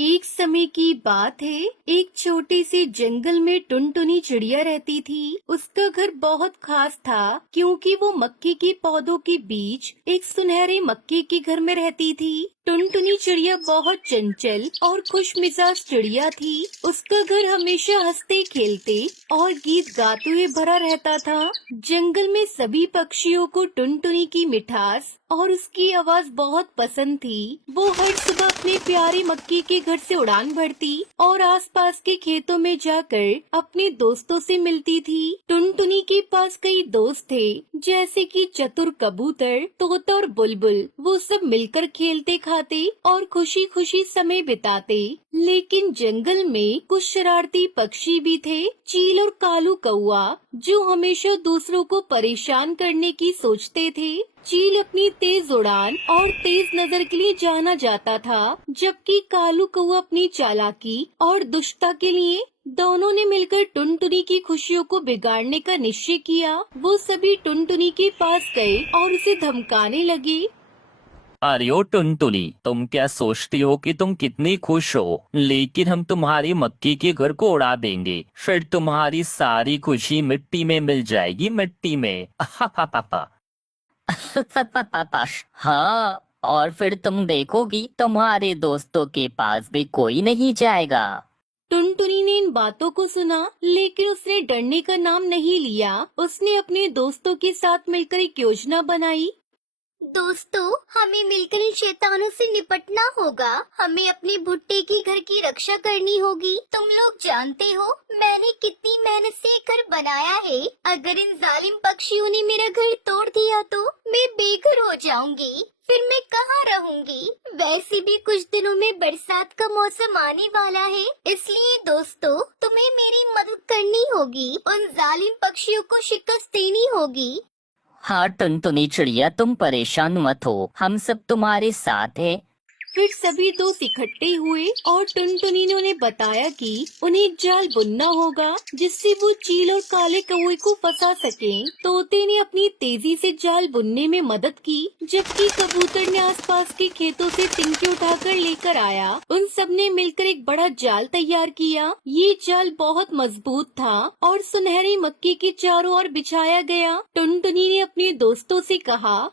एक समय की बात है। एक छोटे से जंगल में टुनटुनी चिड़िया रहती थी। उसका घर बहुत खास था क्योंकि वो मक्के के पौधों के बीच एक सुनहरे मक्के के घर में रहती थी। टुनटुनी चिड़िया बहुत चंचल और खुशमिजाज चिड़िया थी। उसका घर हमेशा हंसते खेलते और गीत गाते हुए भरा रहता था। जंगल में सभी पक्षियों को टुनटुनी की मिठास और उसकी आवाज बहुत पसंद थी। वो हर सुबह अपने प्यारे मक्के के घर से उड़ान भरती और आसपास के खेतों में जाकर अपने दोस्तों से मिलती थी। टुनटुनी के पास कई दोस्त थे, जैसे कि चतुर कबूतर, तोता और बुलबुल। वो सब मिलकर खेलते खाते और खुशी खुशी समय बिताते। लेकिन जंगल में कुछ शरारती पक्षी भी थे, चील और कालू कौआ, जो हमेशा दूसरों को परेशान करने की सोचते थे। चील अपनी तेज उड़ान और तेज नजर के लिए जाना जाता था, जबकि कालू कौआ अपनी चालाकी और दुष्टता के लिए। दोनों ने मिलकर टुनटुनी की खुशियों को बिगाड़ने का निश्चय किया। वो सभी टुनटुनी के पास गए और उसे धमकाने लगे। अरे ओ टुनटुनी, तुम क्या सोचती हो कि तुम कितनी खुश हो, लेकिन हम तुम्हारी मक्की के घर को उड़ा देंगे। फिर तुम्हारी सारी खुशी मिट्टी में मिल जाएगी, मिट्टी में। हाँ, और फिर तुम देखोगी तुम्हारे दोस्तों के पास भी कोई नहीं जाएगा। टुनटुनी ने इन बातों को सुना, लेकिन उसने डरने का नाम नहीं लिया। उसने अपने दोस्तों के साथ मिलकर एक योजना बनाई। दोस्तों, हमें मिलकर इन शैतानों से निपटना होगा। हमें अपने भुट्टे के घर की रक्षा करनी होगी। तुम लोग जानते हो मैंने कितनी मेहनत से घर बनाया है। अगर इन जालिम पक्षियों ने मेरा घर तोड़ दिया तो मैं बेघर हो जाऊंगी। फिर मैं कहाँ रहूंगी? वैसे भी कुछ दिनों में बरसात का मौसम आने वाला है, इसलिए दोस्तों तुम्हें मेरी मदद करनी होगी। उन जालिम पक्षियों को शिकस्त देनी होगी। हाँ टुनटुनी चिड़िया, तुम परेशान मत हो, हम सब तुम्हारे साथ हैं। फिर सभी दोस्त इकट्ठे हुए और टुनटुनी ने उन्हें बताया कि उन्हें एक जाल बुनना होगा, जिससे वो चील और काले कौवे को फंसा सकें। तोते ने अपनी तेजी से जाल बुनने में मदद की, जबकि कबूतर ने आसपास के खेतों से तिनके उठाकर लेकर आया। उन सब ने मिलकर एक बड़ा जाल तैयार किया। ये जाल बहुत मजबूत था और सुनहरी मक्के के चारों ओर बिछाया गया। टुनटुनी ने अपने दोस्तों से कहा,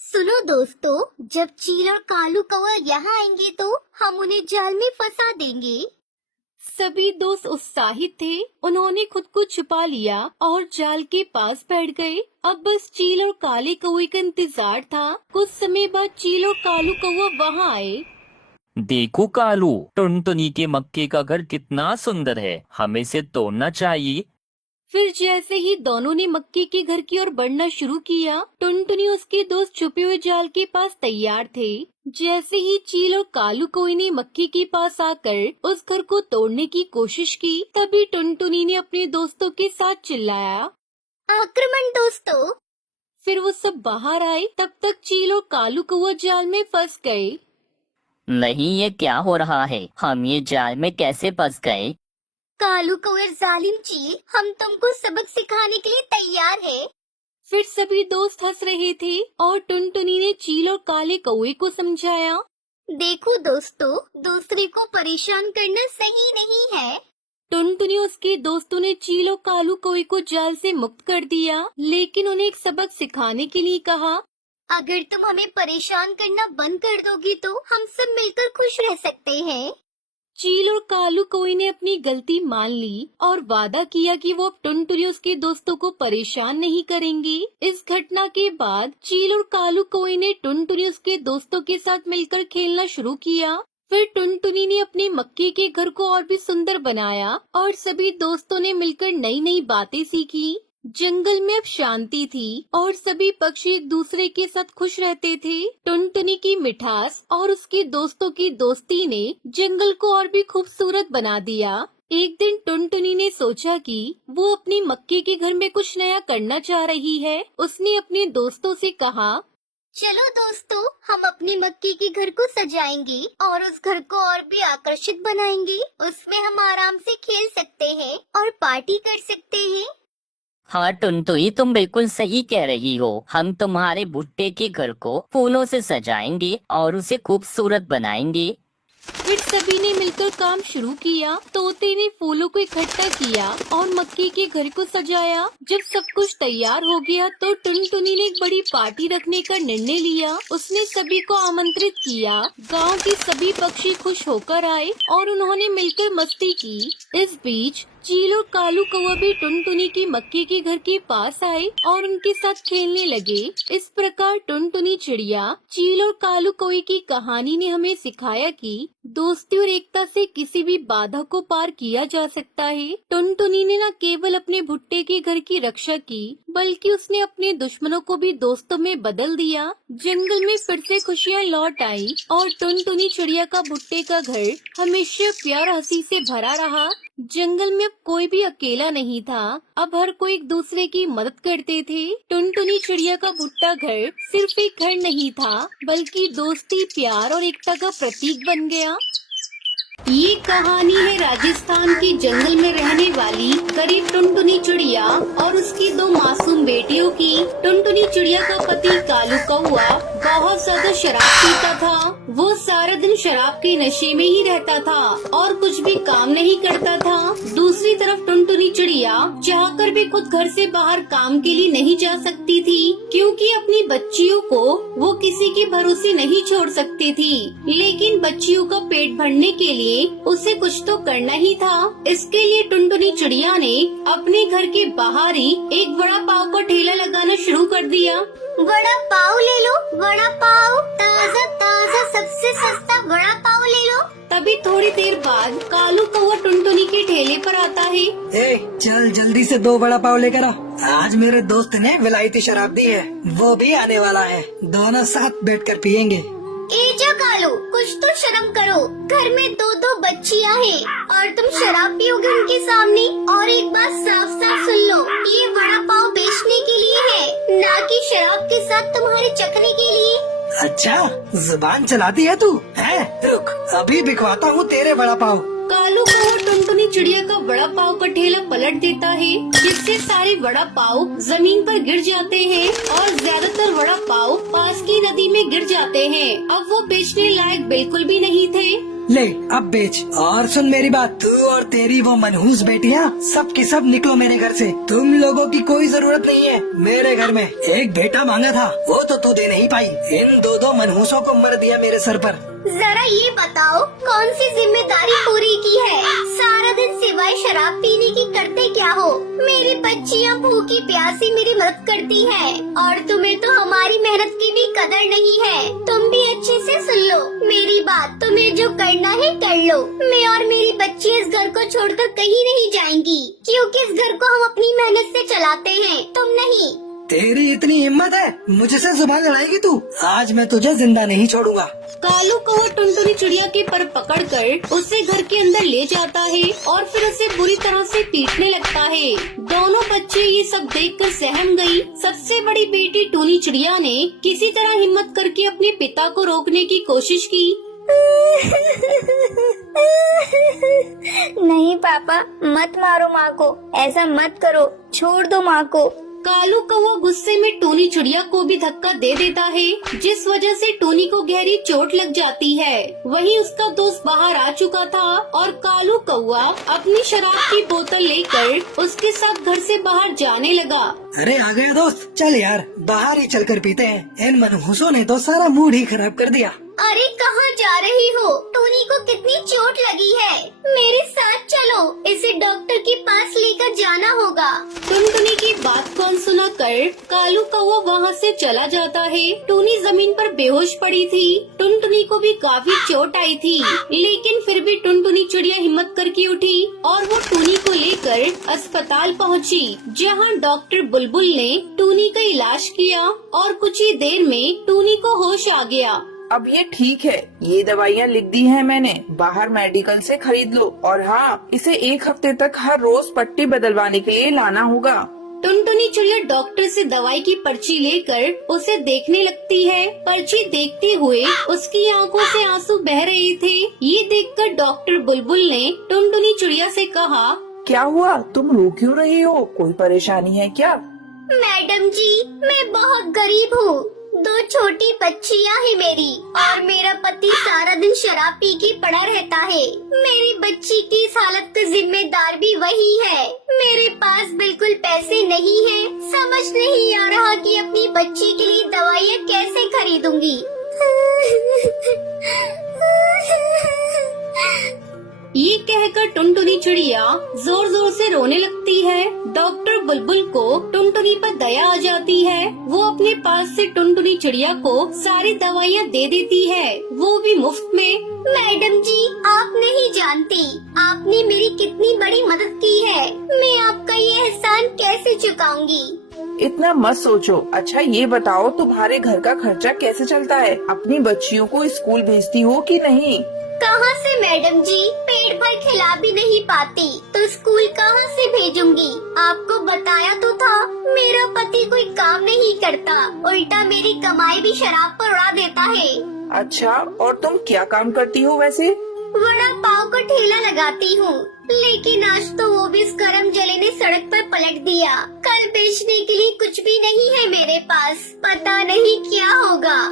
सुनो दोस्तों, जब चील और कालू कौवा यहाँ आएंगे तो हम उन्हें जाल में फंसा देंगे। सभी दोस्त उत्साहित थे। उन्होंने खुद को छुपा लिया और जाल के पास बैठ गए। अब बस चील और काले कौवे का इंतजार था। कुछ समय बाद चील और कालू कौवा वहाँ आए। देखो कालू, टुनटुनी के मक्के का घर कितना सुंदर है, हमें इसे तोड़ना चाहिए। फिर जैसे ही दोनों ने मक्के के घर की ओर बढ़ना शुरू किया, टुनटुनी उसके दोस्त छुपे हुए जाल के पास तैयार थे। जैसे ही चील और कालू कौवे ने मक्के के पास आकर उस घर को तोड़ने की कोशिश की, तभी टुनटुनी ने अपने दोस्तों के साथ चिल्लाया, आक्रमण दोस्तों। फिर वो सब बाहर आए। तब तक चील और कालू कौवा जाल में फंस गए। नहीं, ये क्या हो रहा है? हम ये जाल में कैसे फंस गए? कालू कौवे जालिम चील, हम तुमको सबक सिखाने के लिए तैयार है। फिर सभी दोस्त हंस रहे थे और टुनटुनी ने चील और काले कौवे को समझाया, देखो दोस्तों, दूसरे को परेशान करना सही नहीं है। टुनटुनी उसके दोस्तों ने चील और कालू कौवे को जाल से मुक्त कर दिया, लेकिन उन्हें एक सबक सिखाने के लिए कहा, अगर तुम हमें परेशान करना बंद कर दोगी तो हम सब मिलकर खुश रह सकते हैं। चील और कालू कौवे ने अपनी गलती मान ली और वादा किया कि वो अब टुनटुनी उसके दोस्तों को परेशान नहीं करेंगे। इस घटना के बाद चील और कालू कौवे ने टुनटुनी उसके दोस्तों के साथ मिलकर खेलना शुरू किया। फिर टुनटुनी ने अपने मक्के के घर को और भी सुंदर बनाया और सभी दोस्तों ने मिलकर नई नई बातें सीखी। जंगल में अब शांति थी और सभी पक्षी एक दूसरे के साथ खुश रहते थे। टुनटुनी की मिठास और उसके दोस्तों की दोस्ती ने जंगल को और भी खूबसूरत बना दिया। एक दिन टुनटुनी ने सोचा कि वो अपनी मक्के के घर में कुछ नया करना चाह रही है। उसने अपने दोस्तों से कहा, चलो दोस्तों, हम अपनी मक्के के घर को सजाएंगे और उस घर को और भी आकर्षित बनाएंगे। उसमें हम आराम से खेल सकते हैं और पार्टी कर सकते हैं। हाँ टुनटुनी, तुम बिल्कुल सही कह रही हो। हम तुम्हारे भुट्टे के घर को फूलों से सजाएंगे और उसे खूबसूरत बनाएंगे। फिर सभी ने मिलकर काम शुरू किया। तोते ने फूलों को इकट्ठा किया और मक्की के घर को सजाया। जब सब कुछ तैयार हो गया तो टुनटुनी ने एक बड़ी पार्टी रखने का निर्णय लिया। उसने सभी को आमंत्रित किया। गांव के सभी पक्षी खुश होकर आए और उन्होंने मिलकर मस्ती की। इस बीच चील और कालू कौवा भी टुनटुनी की मक्की के घर के पास आए और उनके साथ खेलने लगे। इस प्रकार टुनटुनी चिड़िया, चील और कालू कौवे की कहानी ने हमें सिखाया कि दोस्ती और एकता से किसी भी बाधा को पार किया जा सकता है। टुनटुनी ने न केवल अपने भुट्टे के घर की रक्षा की, बल्कि उसने अपने दुश्मनों को भी दोस्तों में बदल दिया। जंगल में फिर से खुशियाँ लौट आई और टुनटुनी चिड़िया का भुट्टे का घर हमेशा प्यार हंसी से भरा रहा। जंगल में अब कोई भी अकेला नहीं था। अब हर कोई एक दूसरे की मदद करते थे। टुनटुनी चिड़िया का भुट्टा घर सिर्फ एक घर नहीं था, बल्कि दोस्ती, प्यार और एकता का प्रतीक बन गया। ये कहानी है राजस्थान के जंगल में रहने वाली गरीब टुनटुनी चिड़िया और उसकी दो मासूम बेटियों की। टुनटुनी चिड़िया का पति कालू कौवा बहुत ज्यादा शराब पीता था। वो सारा दिन शराब के नशे में ही रहता था और कुछ भी काम नहीं करता था। दूसरी तरफ टुनटुनी चिड़िया चाहकर भी खुद घर से बाहर काम के लिए नहीं जा सकती थी, क्योंकि अपनी बच्चियों को वो किसी के भरोसे नहीं छोड़ सकती थी। लेकिन बच्चियों का पेट भरने के लिए उसे कुछ तो करना ही था। इसके लिए टुनटुनी चिड़िया ने अपने घर के बाहर ही एक वड़ा पाव का ठेला लगाना शुरू कर दिया। वड़ा पाव ले लो, वड़ा पाव, ताज़ा ताज़ा सबसे सस्ता वड़ा पाव ले लो। तभी थोड़ी देर बाद कालू कौवा टुनटुनी के ठेले पर आता है। चल जल्दी से 2 वड़ा पाव लेकर आ। आज मेरे दोस्त ने विलायती शराब दी है, वो भी आने वाला है। दोनों साथ बैठकर पियेंगे। जा कालू, कुछ तो शर्म करो। घर में 2 बच्चियां हैं और तुम शराब पियोगे उनके सामने। और एक बात साफ साफ सुन लो, ये वड़ा पाव बेचने के लिए है, ना कि शराब के साथ तुम्हारे चखने के लिए। अच्छा, जुबान चलाती है तू है? रुक, अभी बिकवाता हूँ तेरे वड़ा पाव। कालू कौवा टुनटुनी चिड़िया का वड़ा पाव का ठेला पलट देता है, जिससे सारे वड़ा पाव जमीन पर गिर जाते हैं और ज्यादातर वड़ा पाव पास की नदी में गिर जाते हैं। अब वो बेचने लायक बिल्कुल भी नहीं थे। ले अब बेच। और सुन मेरी बात, तू और तेरी वो मनहूस बेटियां सब की सब निकलो मेरे घर से। तुम लोगों की कोई जरूरत नहीं है मेरे घर में। एक बेटा मांगा था, वो तो तू दे नहीं पाई। इन 2 मनहूसों को मर दिया मेरे सर पर। जरा ये बताओ, कौन सी जिम्मेदारी पूरी की है? सारा दिन सिवाय शराब पीने की करते क्या हो? मेरी बच्चियां भूखी प्यासी मेरी मदद करती हैं और तुम्हें तो हमारी मेहनत की भी कदर नहीं है। तुम भी अच्छे से सुन लो मेरी बात, तुम्हें जो करना है कर लो। मैं और मेरी बच्ची इस घर को छोड़कर कहीं नहीं जाएंगी, क्योंकि इस घर को हम अपनी मेहनत से चलाते हैं, तुम नहीं। तेरी इतनी हिम्मत है, मुझसे जुबान लड़ाएगी तू? आज मैं तुझे जिंदा नहीं छोड़ूंगा। कालू कौवा टुनटुनी चिड़िया के पर पकड़कर उसे घर के अंदर ले जाता है और फिर उसे बुरी तरह से पीटने लगता है। दोनों बच्चे ये सब देखकर सहम गई। सबसे बड़ी बेटी टूनी चिड़िया ने किसी तरह हिम्मत करके अपने पिता को रोकने की कोशिश की। नहीं पापा, मत मारो माँ को, ऐसा मत करो, छोड़ दो माँ को। कालू कौवा गुस्से में टूनी चिड़िया को भी धक्का दे देता है, जिस वजह से टूनी को गहरी चोट लग जाती है। वहीं उसका दोस्त बाहर आ चुका था और कालू कौवा अपनी शराब की बोतल लेकर उसके साथ घर से बाहर जाने लगा। अरे आ गया दोस्त, चल यार बाहर ही चलकर पीते हैं। इन मनहूसों ने तो सारा मूड ही खराब कर दिया। अरे कहाँ जा रही हो? टूनी को कितनी चोट लगी है? मेरे साथ चलो, इसे डॉक्टर के पास लेकर जाना होगा। टुनटुनी की बात को अनसुना कर कालू कौवा वहाँ से चला जाता है। टूनी जमीन पर बेहोश पड़ी थी। टुनटुनी को भी काफी चोट आई थी, लेकिन फिर भी टुनटुनी चिड़िया हिम्मत करके उठी और वो टूनी को लेकर अस्पताल पहुँची, जहाँ डॉक्टर बुलबुल ने टूनी का इलाज किया और कुछ ही देर में टूनी को होश आ गया। अब ये ठीक है, ये दवाइयाँ लिख दी हैं मैंने, बाहर मेडिकल से खरीद लो। और हाँ, इसे 1 हफ्ते तक हर रोज पट्टी बदलवाने के लिए लाना होगा। टुनटुनी चिड़िया डॉक्टर से दवाई की पर्ची लेकर उसे देखने लगती है। पर्ची देखते हुए उसकी आंखों से आंसू बह रहे थे। ये देखकर डॉक्टर बुलबुल ने टुनटुनी चिड़िया से कहा, क्या हुआ, तुम रो क्यों रही हो? कोई परेशानी है क्या? मैडम जी, मैं बहुत गरीब हूँ। 2 छोटी बच्चियां हैं मेरी और मेरा पति सारा दिन शराब पी के पड़ा रहता है। मेरी बच्ची की इस हालत का जिम्मेदार भी वही है। मेरे पास बिल्कुल पैसे नहीं है। समझ नहीं आ रहा कि अपनी बच्ची के लिए दवाइयाँ कैसे खरीदूंगी। ये कहकर टुनटुनी चिड़िया जोर जोर से रोने लगती है। डॉक्टर बुलबुल को टुनटुनी पर दया आ जाती है। वो अपने पास से टुनटुनी चिड़िया को सारी दवाइयाँ दे देती है, वो भी मुफ्त में। मैडम जी, आप नहीं जानती आपने मेरी कितनी बड़ी मदद की है। मैं आपका ये एहसान कैसे चुकाऊंगी। इतना मत सोचो। अच्छा ये बताओ, तुम्हारे घर का खर्चा कैसे चलता है? अपनी बच्चियों को स्कूल भेजती हो कि नहीं? कहाँ से मैडम जी, पेट भर खिला भी नहीं पाती तो स्कूल कहाँ से भेजूंगी। आपको बताया तो था, मेरा पति कोई काम नहीं करता, उल्टा मेरी कमाई भी शराब पर उड़ा देता है। अच्छा, और तुम क्या काम करती हो वैसे? वड़ा पाव का ठेला लगाती हूँ, लेकिन आज तो वो भी इस करम जले ने सड़क पर पलट दिया। कल बेचने के लिए कुछ भी नहीं है मेरे पास, पता नहीं क्या होगा।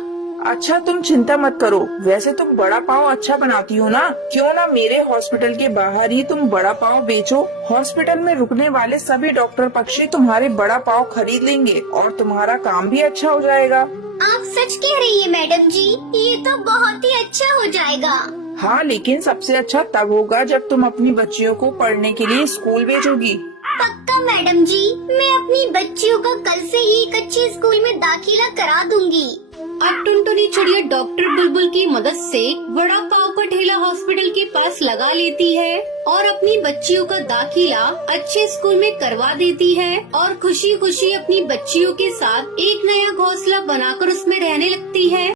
अच्छा तुम चिंता मत करो, वैसे तुम बड़ा पाव अच्छा बनाती हो ना, क्यों ना मेरे हॉस्पिटल के बाहर ही तुम बड़ा पाव बेचो। हॉस्पिटल में रुकने वाले सभी डॉक्टर पक्षी तुम्हारे बड़ा पाव खरीद लेंगे और तुम्हारा काम भी अच्छा हो जाएगा। आप सच कह रही है मैडम जी, ये तो बहुत ही अच्छा हो जाएगा। हाँ, लेकिन सबसे अच्छा तब होगा जब तुम अपनी बच्चियों को पढ़ने के लिए स्कूल भेजोगी। पक्का मैडम जी, मैं अपनी बच्चियों का कल से ही एक अच्छे स्कूल में दाखिला करा दूंगी। अब टुनटुनी चिड़िया डॉक्टर बुलबुल की मदद से वड़ा पाव का ठेला हॉस्पिटल के पास लगा लेती है और अपनी बच्चियों का दाखिला अच्छे स्कूल में करवा देती है और खुशी खुशी अपनी बच्चियों के साथ एक नया घोंसला बनाकर उसमें रहने लगती है।